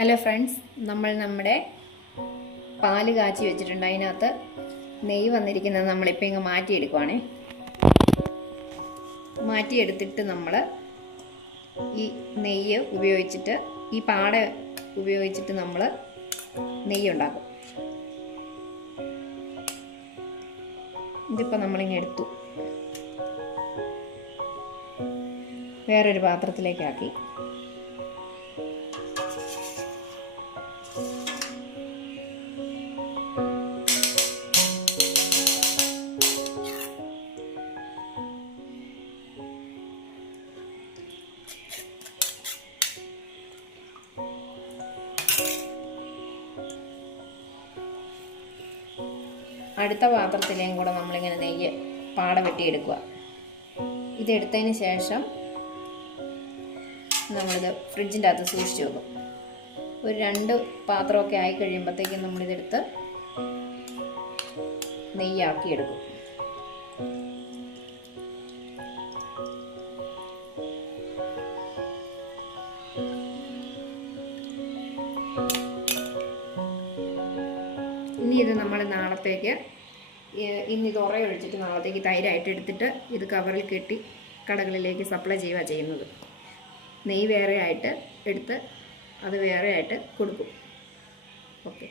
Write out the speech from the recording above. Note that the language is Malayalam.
ഹലോ ഫ്രണ്ട്സ്, നമ്മുടെ പാല് കാച്ചി വെച്ചിട്ടുണ്ട്. അതിനകത്ത് നെയ്യ് വന്നിരിക്കുന്നത് നമ്മളിപ്പോൾ ഇങ്ങ് മാറ്റിയെടുക്കുവാണേ. മാറ്റിയെടുത്തിട്ട് നമ്മൾ ഈ നെയ്യ് ഉപയോഗിച്ചിട്ട്, ഈ പാട ഉപയോഗിച്ചിട്ട് നമ്മൾ നെയ്യ് ഉണ്ടാക്കും. ഇതിപ്പോൾ നമ്മളിങ്ങനെ എടുത്തു വേറൊരു പാത്രത്തിലേക്കാക്കി. അടുത്ത പാത്രത്തിലേയും കൂടെ നമ്മളിങ്ങനെ നെയ്യ് പാട വെട്ടിയെടുക്കുക. ഇതെടുത്തതിന് ശേഷം നമ്മളിത് ഫ്രിഡ്ജിൻ്റെ അകത്ത് സൂക്ഷിച്ച് വെക്കും. ഒരു 2 പാത്രമൊക്കെ ആയി കഴിയുമ്പോഴത്തേക്കും നമ്മളിതെടുത്ത് നെയ്യാക്കിയെടുക്കും. ഇനി ഇത് നമ്മൾ നാളത്തേക്ക്, ഇന്നിത് ഉറയൊഴിച്ചിട്ട് നാളത്തേക്ക് തൈരായിട്ട് എടുത്തിട്ട് ഇത് കവറിൽ കെട്ടി കടകളിലേക്ക് സപ്ലൈ ചെയ്യുക ചെയ്യുന്നത്. നെയ്യ് വേറെ ആയിട്ട് എടുത്ത് അത് വേറെ ആയിട്ട് കൊടുക്കും. ഓക്കെ.